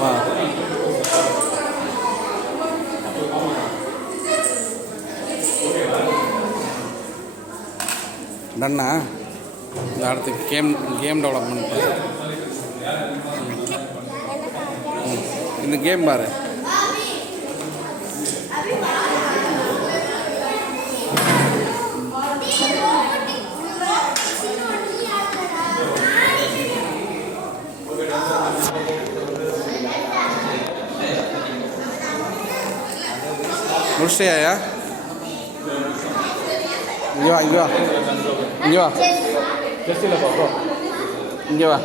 வா. டன்னா இந்த அடுத்து கேம் டெவலப்மெண்ட் இந்த கேம் பாரு. முடிச்சிட்டியா? இங்கே வா, இங்கே வா, இங்கே வா, இங்கே வா.